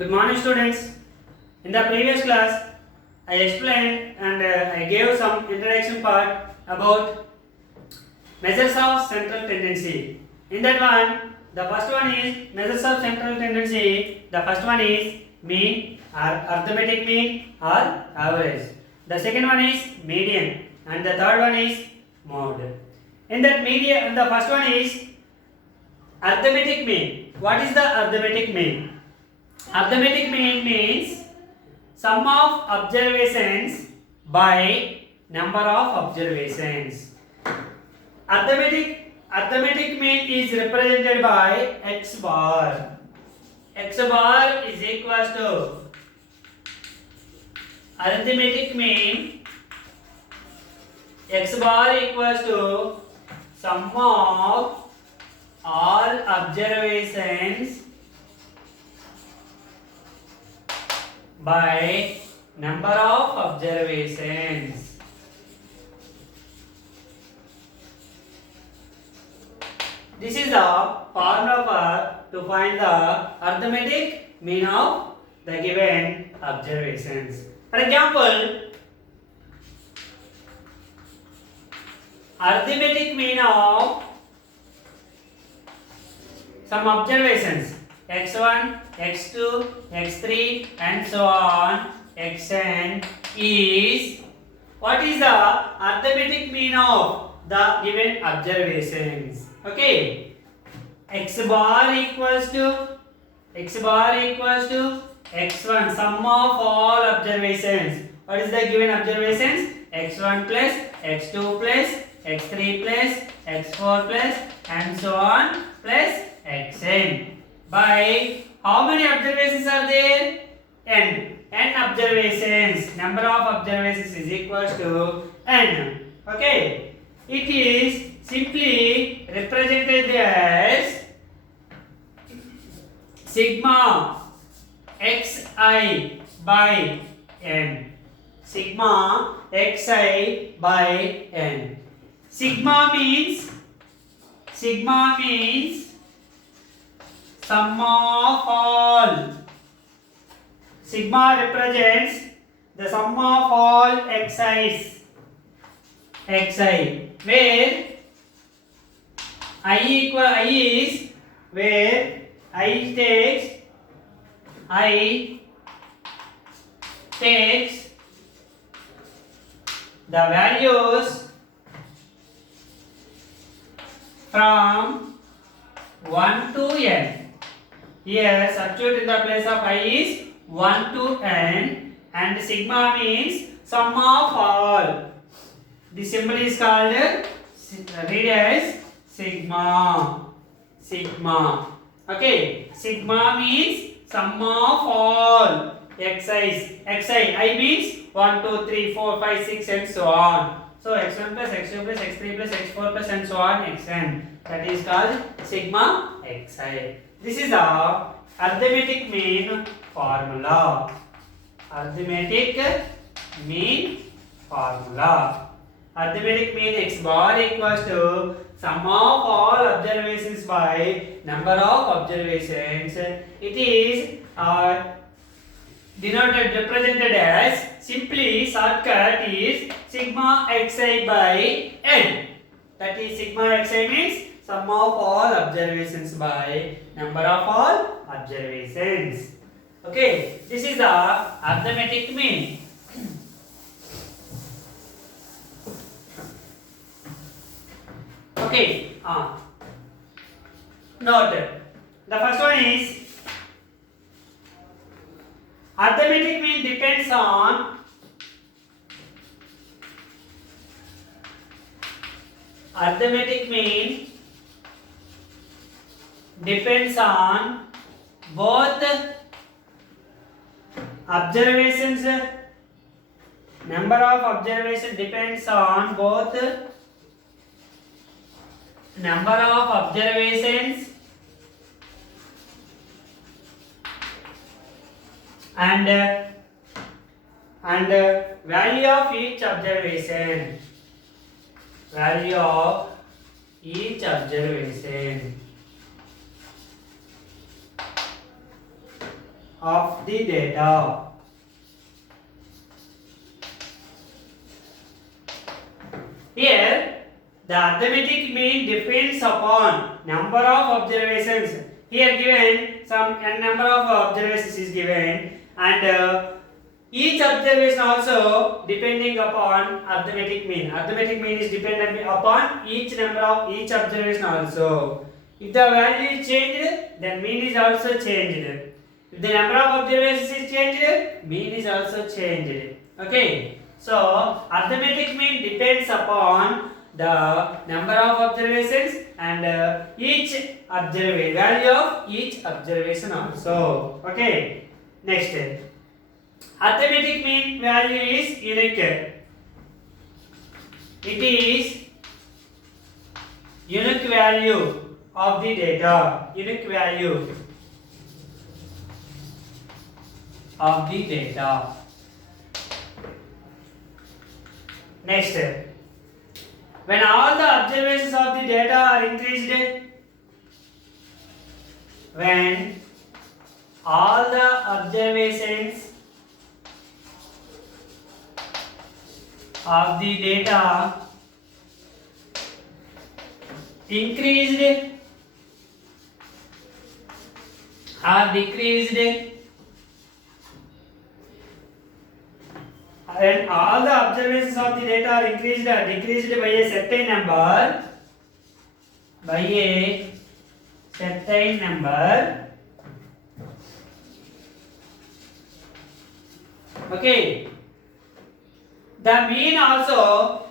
Good morning, students. In the previous class, I explained and I gave some introduction part about measures of central tendency. In that one, the first one is measures of central tendency. The first one is mean or arithmetic mean or average. The second one is median, and the third one is mode. In that median, the first one is arithmetic mean. What is the arithmetic mean? Arithmetic mean means sum of observations by number of observations. Arithmetic mean is represented by x bar. X bar is equals to arithmetic mean. X bar equals to sum of all observations by number of observations. This is the formula to find the arithmetic mean of the given observations. For example, arithmetic mean of some observations x1, x2, x3 and so on xn is, what is the arithmetic mean of the given observations? Okay, x bar equals to x1 sum of all observations. What is the given observations? x1 plus x2 plus x3 plus x4 plus and so on plus xn. By how many observations are there? N observations. Number of observations is equals to n. Okay, it is simply represented as sigma xi by n. Sigma xi by n. Sigma means sum of all. Sigma represents the sum of all xi's. Xi, where I is where I takes the values from 1 to n. Here substitute in the place of I is 1 to n, and sigma means sum of all. The symbol is called, read as sigma. Okay, sigma means sum of all xi. I means 1, 2, 3, 4, 5, 6 and so on. So x1 plus x2 plus x3 plus x4 plus and so on xn. That is called sigma xi. This is the arithmetic mean formula. Arithmetic mean x bar equals to sum of all observations by number of observations. It is represented as, simply shortcut is sigma xi by n. That is, sigma xi means sum of all observations by number of all observations. Okay, this is the arithmetic mean. Okay, note. The first one is arithmetic mean depends on both observations. Number of observations depends on both number of observations and value of each observation. of the data. Here, the arithmetic mean depends upon number of observations. Here given some n number of observations is given, and each observation also depending upon arithmetic mean. Arithmetic mean is dependent upon each number of each observation also. If the value is changed, then mean is also changed. If the number of observations is changed, mean is also changed. Okay. So arithmetic mean depends upon the number of observations and each observation value of each observation also. Okay. Next, arithmetic mean value is unique. It is unique value of the data. Unique value of the data. Next, when all the observations of the data are increased, when all the observations of the data increased or decreased, when all the observations of the data are increased or decreased by a certain number, okay, the mean also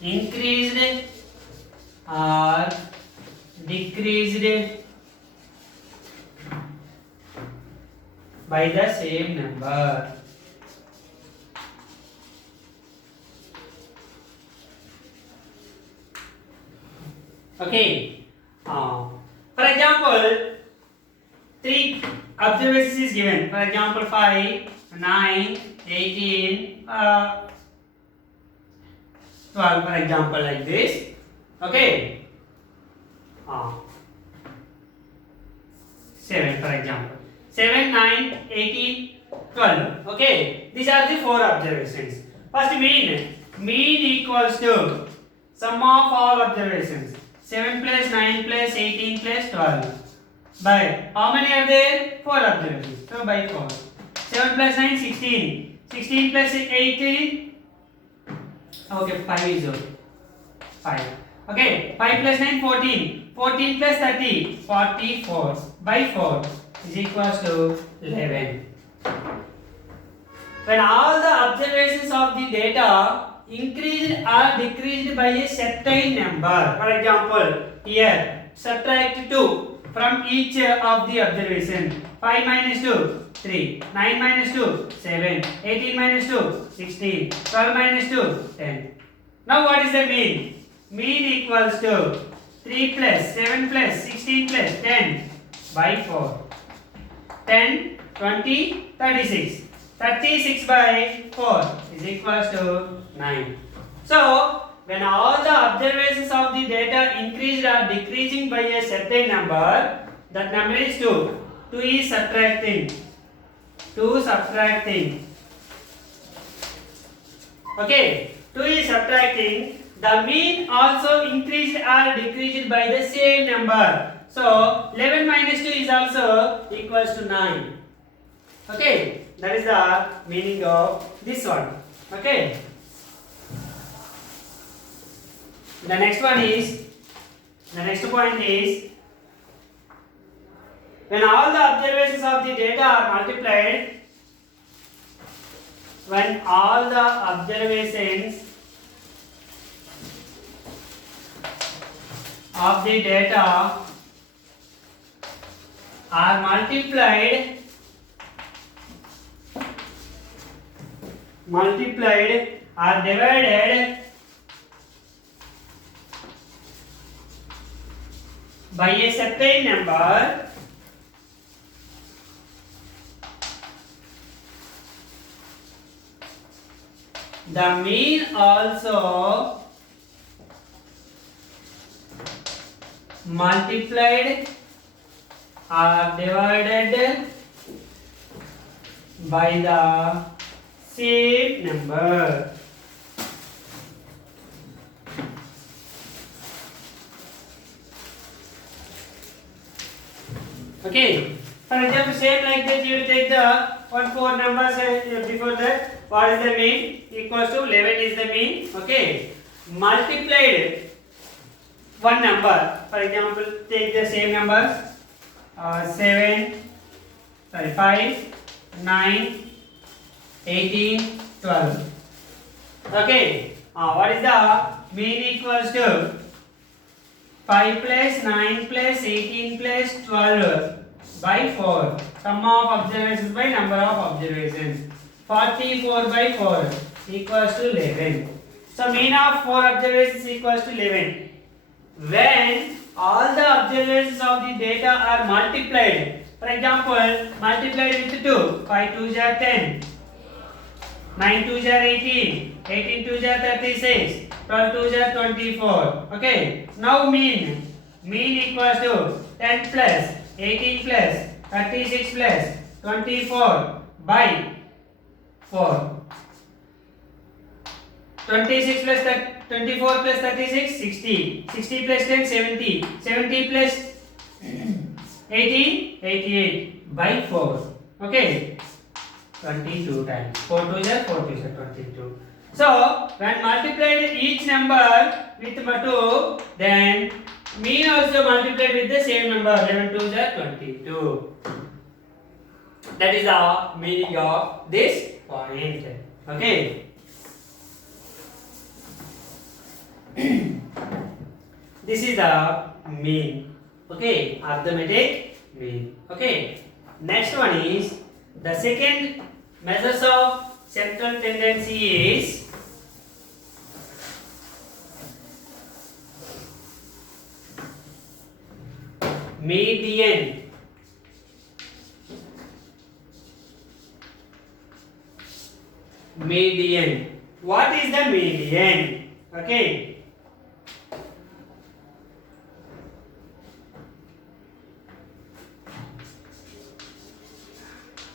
increased or decreased by the same number. Okay. For example, 3 observations is given. For example, 5, 9, 18, 12. For example, like this. Okay. 7. For example. 7, 9, 18, 12. Okay. These are the 4 observations. First mean. Mean equals to sum of all observations. 7 plus 9 plus 18 plus 12. By how many are there? 4 observations. So by 4. 7 plus 9, 16. 16 plus 18. Okay, 5 is okay. 5. Okay, 5 plus 9, 14. 14 plus 30, 44. By 4 is equals to 11. When all the observations of the data increased or decreased by a certain number, for example, here subtract 2 from each of the observation. 5 minus 2, 3. 9 minus 2, 7. 18 minus 2, 16. 12 minus 2, 10. Now what is the mean? Mean equals to 3 plus 7 plus 16 plus 10 by 4. 10, 20, 36. 36 by 4 is equals to 9. So, when all the observations of the data increased or decreasing by a certain number, that number is 2. 2 is subtracting. 2 subtracting. Okay, 2 is subtracting. The mean also increased or decreased by the same number. So, 11 minus 2 is also equals to 9. Okay, that is the meaning of this one. Okay. The next point is, when all the observations of the data are multiplied, when all the observations of the data are multiplied or divided by a certain number, the mean also multiplied or divided by the same number. Okay. For example, same like that, you will take the 4 numbers before that. What is the mean? Equals to 11 is the mean. Okay. Multiplied one number. For example, take the same numbers. 5, 9, 18, 12. Okay. What is the mean? Equals to 5 plus 9 plus 18 plus 12 by 4. Sum of observations by number of observations. 44 by 4 equals to 11. So mean of 4 observations equals to 11. When all the observations of the data are multiplied, for example, multiplied with 2, 5 2s are 10, 9 2s are 18, 18 2s are 36, 12 2s are 24. Okay. Now mean equals to 10 plus 18 plus 36 plus 24 by 4. 26 plus 24 plus 36, 60. 60 plus 10, 70. 70 plus 80, 88 by 4. Okay. 22 times. 4 2 is 22. So, when multiplied each number with 2, then mean also multiplied with the same number. 11 2 is 22. That is the meaning of this point. Okay. This is the mean. Okay, arithmetic mean. Okay. Next one is the second measures of central tendency is median. Median. What is the median? Okay.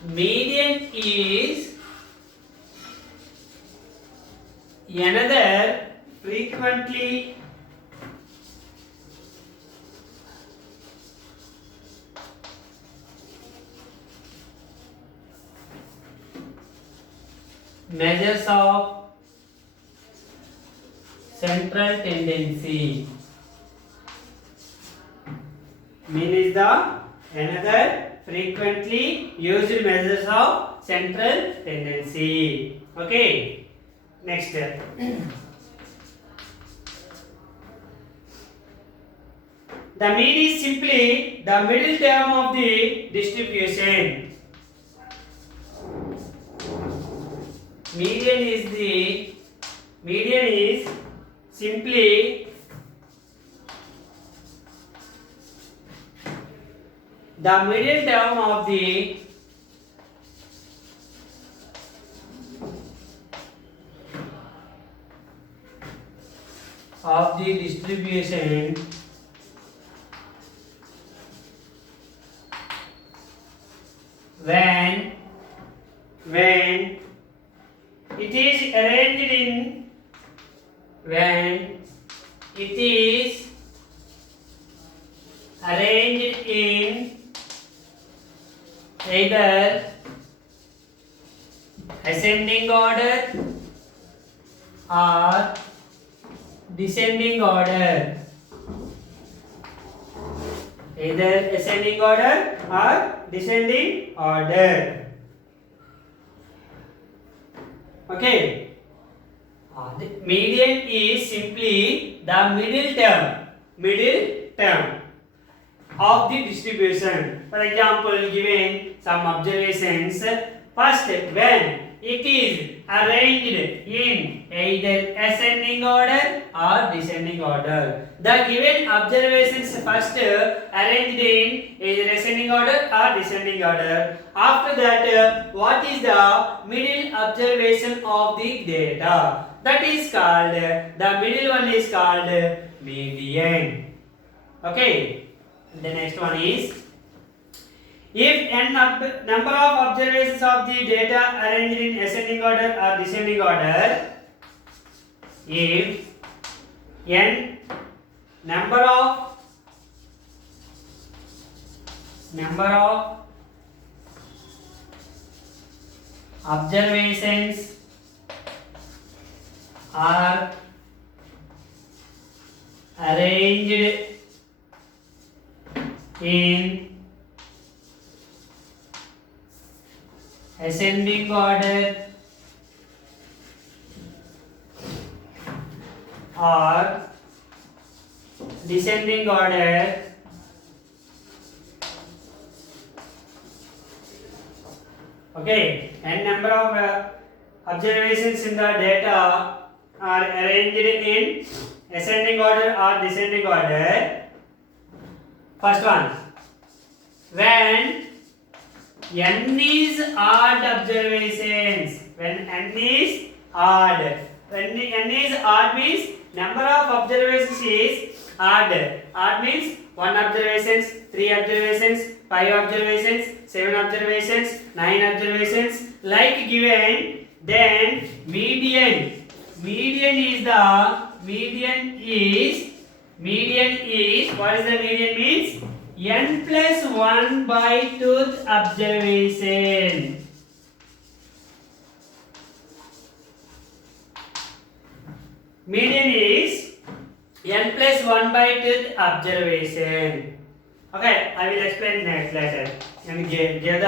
Median is another frequently measures of central tendency. Mean is the another frequently used measures of central tendency. Okay. Next. The mean is simply the middle term of the distribution. Median is simply the middle term of the distribution when it is arranged in either ascending order or descending order. Either ascending order or descending order. Okay. The median is simply the middle term of the distribution. For example, given some observations. First, when it is arranged in either ascending order or descending order. The given observations first arranged in either ascending order or descending order. After that, what is the middle observation of the data? That is called, the middle one is called median. Okay. The next one is, if n number of observations of the data arranged in ascending order or descending order, if n number of observations are arranged in ascending order or descending order, okay, n number of observations in the data are arranged in ascending order or descending order. First one, when n is odd observations, when n is odd, when n is odd means number of observations is odd. Odd means 1 observations, 3 observations, 5 observations, 7 observations, 9 observations, like given, then median is what is the median means? N plus 1 by 2th observation. Median is n plus 1 by 2th observation. Okay, I will explain next later and give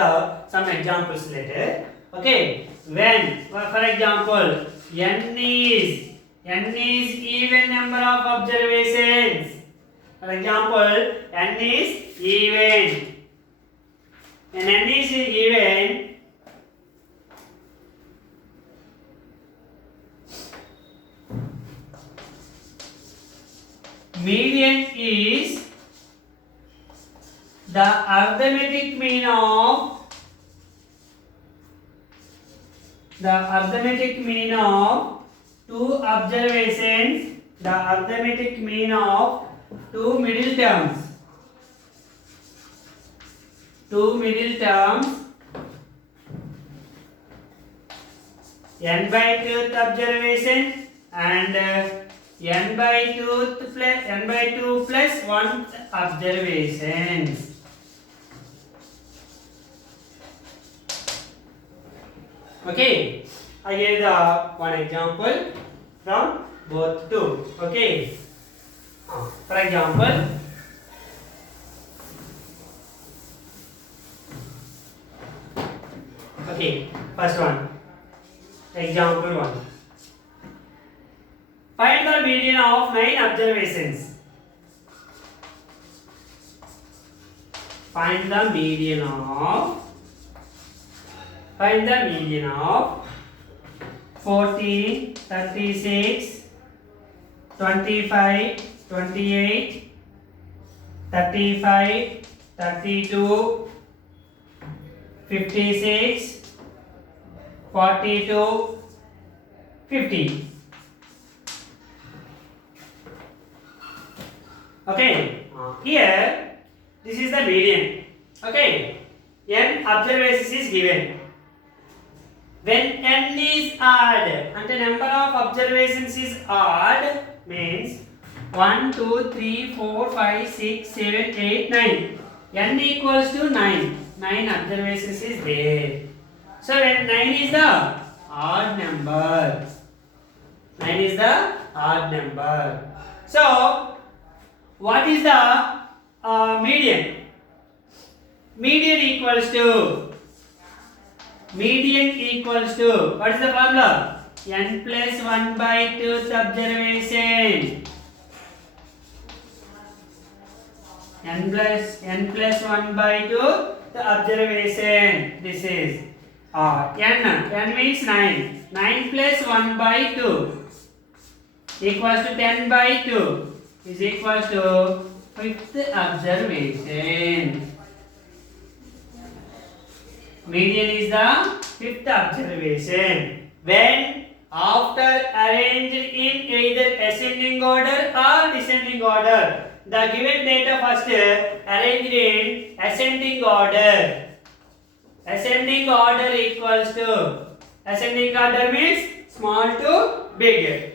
some examples later. Okay, when, for example, n is even number of observations. For example, n is even. When n is even, median is the arithmetic mean of two observations, the arithmetic mean of two middle terms, n by 2th observation and n by 2 plus 1 observation. Okay, I gave the one example from both two. Okay, for example, okay, first one, example 1. Find the median of 9 observations. Find the median of 14, 36, 25, 28, 35, 32, 56, 42, 50. Okay, here this is the median. Okay, n observations is given. When n is odd, and the number of observations is odd, means 1, 2, 3, 4, 5, 6, 7, 8, 9. N equals to 9. 9 observations is there. So when 9 is the odd number. 9 is the odd number. So what is the median? Median equals to what is the formula? N plus 1 by 2th observation. N plus 1 by 2 the observation. This is n means 9. 9 plus 1 by 2 equals to 10 by 2 is equals to 5th observation. Median is the 5th observation. When after arranged in either ascending order or descending order. The given data first arranged in ascending order. Ascending order equals to, ascending order means small to big.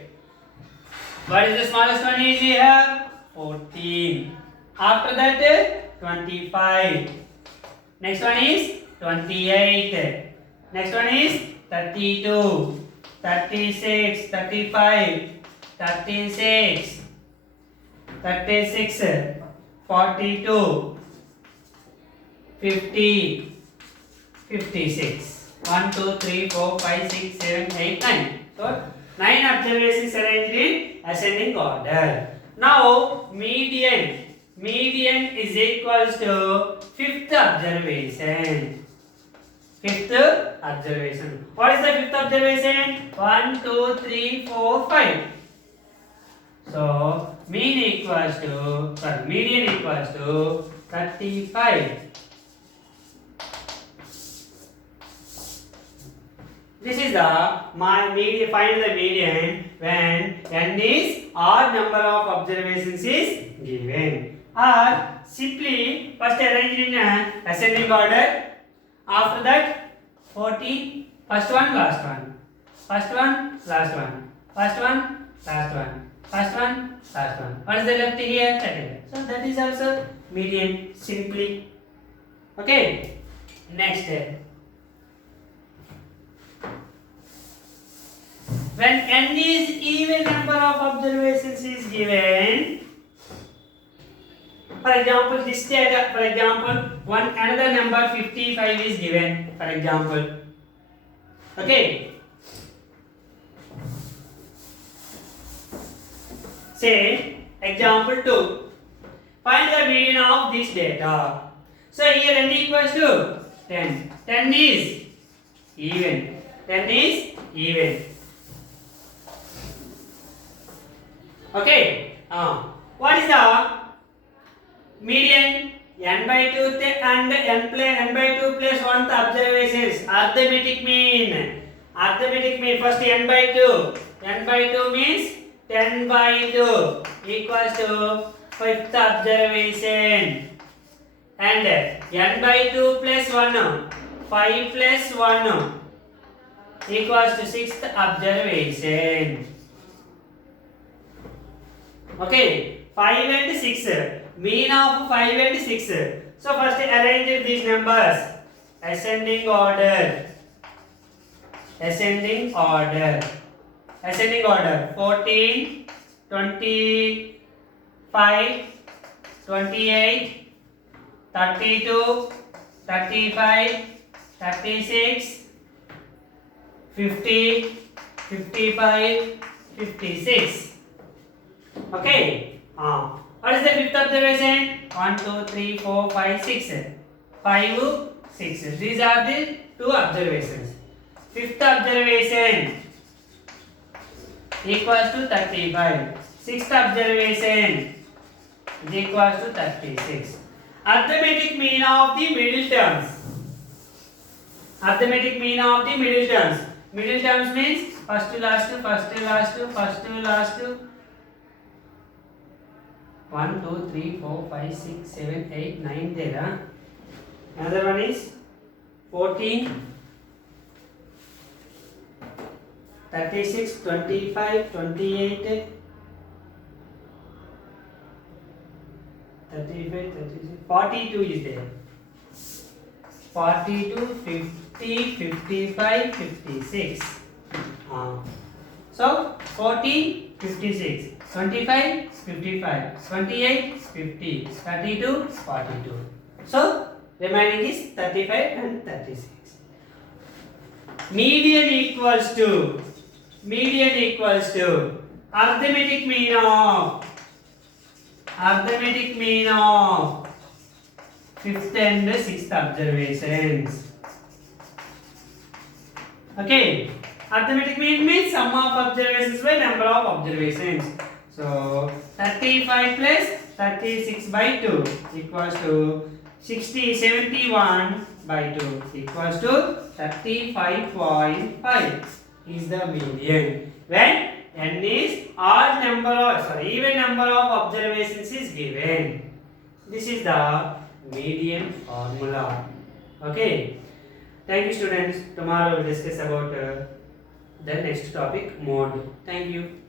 What is the smallest one is here? 14. After that 25. Next one is 28. Next one is 32. 36, 35, 36, 36, 42, 50, 56. 1, 2, 3, 4, 5, 6, 7, 8, 9. So 9 observations arranged in ascending order. Now median. Median is equals to fifth observation. Fifth observation. What is the fifth observation? 1, 2, 3, 4, 5. So median equals to 35. This is my median. Find the median when n is odd number of observations is given. Or simply first arrange in ascending order. After that 14, first one, last one. First one, last one. First one, last one. First one, last one. What is the left here? Second. So that is also median simply. Okay. Next. When n is even number of observations is given. For example, this data, for example, another number 55 is given, for example. Okay. Say, example 2. Find the median of this data. So here n equals to 10. 10 is even. 10 is even. Okay. What is the median? N by 2 and n by 2 plus 1th observations. Arithmetic mean. Arithmetic mean first n by 2. N by 2 means 10 by 2 equals to 5th observation. And n by 2 plus 1. 5 plus 1 equals to 6th observation. Okay. 5 and 6. Mean of 5 and 6. So first arrange these numbers. Ascending order. Ascending order. Ascending order. 14, 25, 28, 32, 35, 36, 50, 55, 56. Okay. What is the fifth observation? 1, 2, 3, 4, 5, 6. 5, 6. These are the two observations. Fifth observation equals to 35. Sixth observation is equals to 36. Arithmetic mean of the middle terms. Arithmetic mean of the middle terms. Middle terms means first to last to, first to last to, first to last to. 1, 2, 3, 4, 5, 6, 7, 8, 9 there. Another one is 14, 36, 25, 28, 35, 36, 42 is there. 42, 50, 55, 56. So 40, 56. 25, 55, 28, 50, 32, 42. So remaining is 35 and 36. Median equals to arithmetic mean of fifth and sixth observations. Okay. Arithmetic mean means sum of observations by number of observations. So 35 plus 36 by 2 equals to 71 by 2 equals to 35.5. is the median. When n is odd number or even number of observations is given. This is the median formula. Okay. Thank you, students. Tomorrow we'll discuss about the next topic, mode. Thank you.